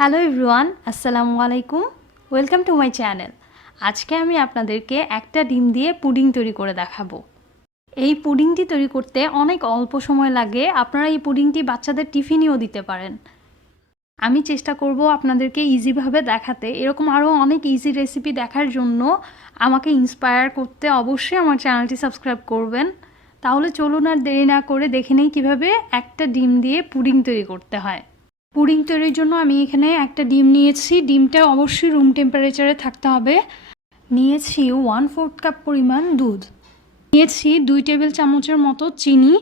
Hello everyone আসসালামু আলাইকুম welcome to my channel আজকে আমি আপনাদেরকে একটা ডিম দিয়ে পুডিং তৈরি করে দেখাবো। এই পুডিংটি তৈরি করতে অনেক অল্প সময় লাগে। আপনারা এই পুডিংটি বাচ্চাদের টিফিনেও দিতে পারেন। আমি চেষ্টা করব আপনাদেরকে ইজিভাবে দেখাতে। এরকম আরও অনেক ইজি রেসিপি দেখার জন্য আমাকে ইন্সপায়ার করতে অবশ্যই আমার চ্যানেলটি সাবস্ক্রাইব করবেন। তাহলে চলুন আর দেরি না করে দেখে নেই কীভাবে একটা ডিম দিয়ে পুডিং তৈরি করতে হয়। পুডিং তৈরির জন্য আমি এখানে একটা ডিম নিয়েছি। ডিমটা অবশ্যই রুম টেম্পারেচারে থাকতে হবে। নিয়েছি ওয়ান ফোর্থ কাপ পরিমাণ দুধ। নিয়েছি দুই টেবিল চামচের মতো চিনি।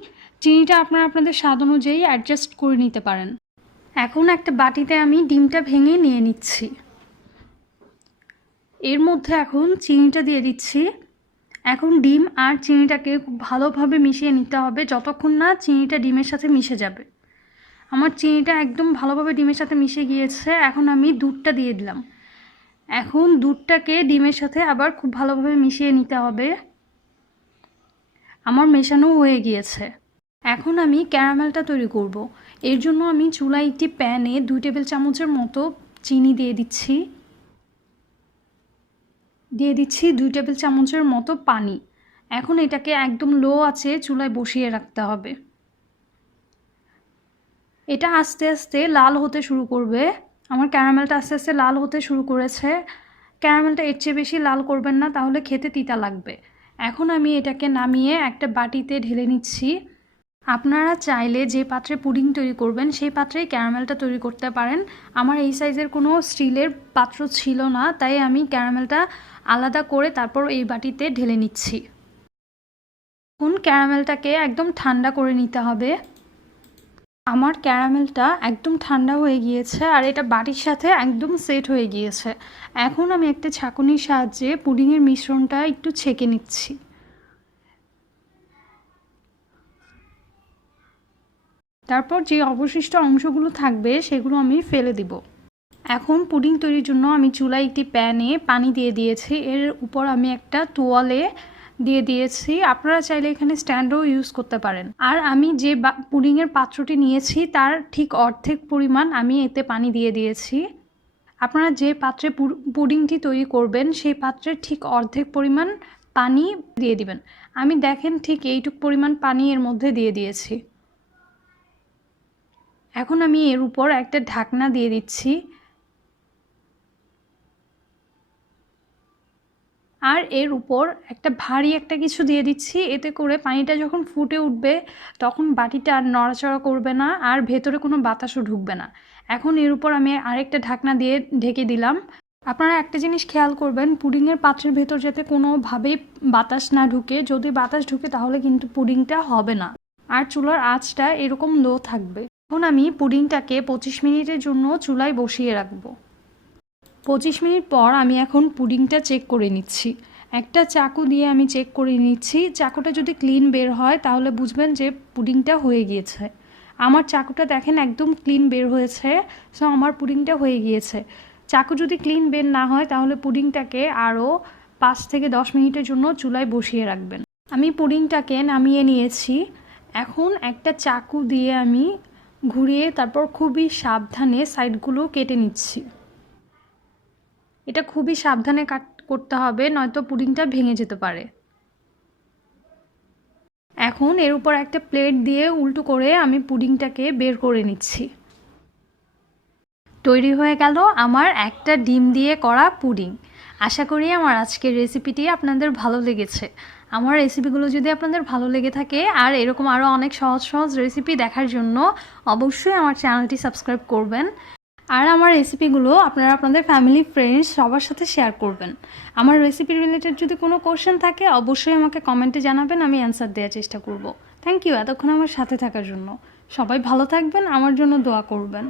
চিনিটা আপনারা আপনাদের স্বাদ অনুযায়ী অ্যাডজাস্ট করে নিতে পারেন। এখন একটা বাটিতে আমি ডিমটা ভেঙে নিয়ে নিচ্ছি। এর মধ্যে এখন চিনিটা দিয়ে দিচ্ছি। এখন ডিম আর চিনিটাকে খুব ভালোভাবে মিশিয়ে নিতে হবে। যতক্ষণ না চিনিটা ডিমের সাথে মিশে যাবে। আমার চিনিটা একদম ভালোভাবে ডিমের সাথে মিশে গিয়েছে, এখন আমি দুধটা দিয়ে দিলাম। এখন দুধটাকে ডিমের সাথে আবার খুব ভালোভাবে মিশিয়ে নিতে হবে। আমার মেশানো হয়ে গিয়েছে। এখন আমি ক্যারামেলটা তৈরি করব। এর জন্য আমি চুলায় একটি প্যানে দুই টেবিল চামচের মতো চিনি দিয়ে দিচ্ছি। দিয়ে দিচ্ছি দুই টেবিল চামচের মতো পানি। এখন এটাকে একদম লো আছে চুলায় বসিয়ে রাখতে হবে। এটা আস্তে আস্তে লাল হতে শুরু করবে। আমার ক্যারামেলটা আস্তে আস্তে লাল হতে শুরু করেছে। ক্যারামেলটা এর চেয়ে বেশি লাল করবেন না, তাহলে খেতে তিতা লাগবে। এখন আমি এটাকে নামিয়ে একটা বাটিতে ঢেলে নিচ্ছি। আপনারা চাইলে যে পাত্রে পুডিং তৈরি করবেন, সেই পাত্রেই ক্যারামেলটা তৈরি করতে পারেন। আমার এই সাইজের কোনো স্টিলের পাত্র ছিল না, তাই আমি ক্যারামেলটা আলাদা করে তারপর এই বাটিতে ঢেলে নিচ্ছি। এখন ক্যারামেলটাকে একদম ঠান্ডা করে নিতে হবে। আমার ক্যারামেলটা একদম ঠান্ডা হয়ে গিয়েছে আর এটা বাটির সাথে একদম সেট হয়ে গিয়েছে। এখন আমি একটা ছাঁকুনির সাহায্যে পুডিংয়ের মিশ্রণটা একটু ছেঁকে নিচ্ছি। তারপর যে অবশিষ্ট অংশগুলো থাকবে সেগুলো আমি ফেলে দিব। এখন পুডিং তৈরির জন্য আমি চুলায় একটি প্যানে পানি দিয়ে দিয়েছি। এর উপর আমি একটা তোয়ালে দিয়ে দিয়েছি। আপনারা চাইলে এখানে স্ট্যান্ডও ইউজ করতে পারেন। আর আমি যে পুডিংয়ের পাত্রটি নিয়েছি, তার ঠিক অর্ধেক পরিমাণ আমি এতে পানি দিয়ে দিয়েছি। আপনারা যে পাত্রে পুডিংটি তৈরি করবেন, সেই পাত্রের ঠিক অর্ধেক পরিমাণ পানি দিয়ে দিবেন। আমি দেখেন ঠিক এইটুক পরিমাণ পানি এর মধ্যে দিয়ে দিয়েছি। এখন আমি এর উপর একটা ঢাকনা দিয়ে দিচ্ছি। আর এর উপর একটা ভারী একটা কিছু দিয়ে দিচ্ছি। এতে করে পানিটা যখন ফুটে উঠবে, তখন বাটিটা আর নড়াচড়া করবে না আর ভেতরে কোনো বাতাসও ঢুকবে না। এখন এর উপর আমি আরেকটা ঢাকনা দিয়ে ঢেকে দিলাম। আপনারা একটা জিনিস খেয়াল করবেন, পুডিংয়ের পাত্রের ভেতর যাতে কোনোভাবেই বাতাস না ঢুকে। যদি বাতাস ঢুকে, তাহলে কিন্তু পুডিংটা হবে না। আর চুলার আঁচটা এরকম লো থাকবে। এখন আমি পুডিংটাকে পঁচিশ মিনিটের জন্য চুলায় বসিয়ে রাখব। পঁচিশ মিনিট পর আমি এখন পুডিংটা চেক করে নিচ্ছি। একটা চাকু দিয়ে আমি চেক করে নিচ্ছি। চাকুটা যদি ক্লিন বের হয়, তাহলে বুঝবেন যে পুডিংটা হয়ে গিয়েছে। আমার চাকুটা দেখেন একদম ক্লিন বের হয়েছে। সো আমার পুডিংটা হয়ে গিয়েছে। চাকু যদি ক্লিন বের না হয়, তাহলে পুডিংটাকে আরও পাঁচ থেকে দশ মিনিটের জন্য চুলায় বসিয়ে রাখবেন। আমি পুডিংটাকে নামিয়ে নিয়েছি। এখন একটা চাকু দিয়ে আমি ঘুরিয়ে তারপর খুবই সাবধানে সাইডগুলো কেটে নিচ্ছি। এটা খুবই সাবধানে কাট, করতে হবে, নয়তো পুডিংটা ভেঙে যেতে পারে। এখন এর উপর একটা প্লেট দিয়ে উল্টো করে আমি পুডিংটাকে বের করে নিচ্ছি। তৈরি হয়ে গেল আমার একটা ডিম দিয়ে করা পুডিং। আশা করি আমার আজকের রেসিপিটি আপনাদের ভালো লেগেছে। আমার রেসিপিগুলো যদি আপনাদের ভালো লেগে থাকে আর এরকম আরও অনেক সহজ সহজ রেসিপি দেখার জন্য অবশ্যই আমার চ্যানেলটি সাবস্ক্রাইব করবেন। আর আমার রেসিপিগুলো আপনারা আপনাদের ফ্যামিলি ফ্রেন্ডস সবার সাথে শেয়ার করবেন। আমার রেসিপি রিলেটেড যদি কোনো কোশ্চেন থাকে, অবশ্যই আমাকে কমেন্টে জানাবেন, আমি অ্যান্সার দেওয়ার চেষ্টা করব। থ্যাংক ইউ এতক্ষণ আমার সাথে থাকার জন্য। সবাই ভালো থাকবেন, আমার জন্য দোয়া করবেন।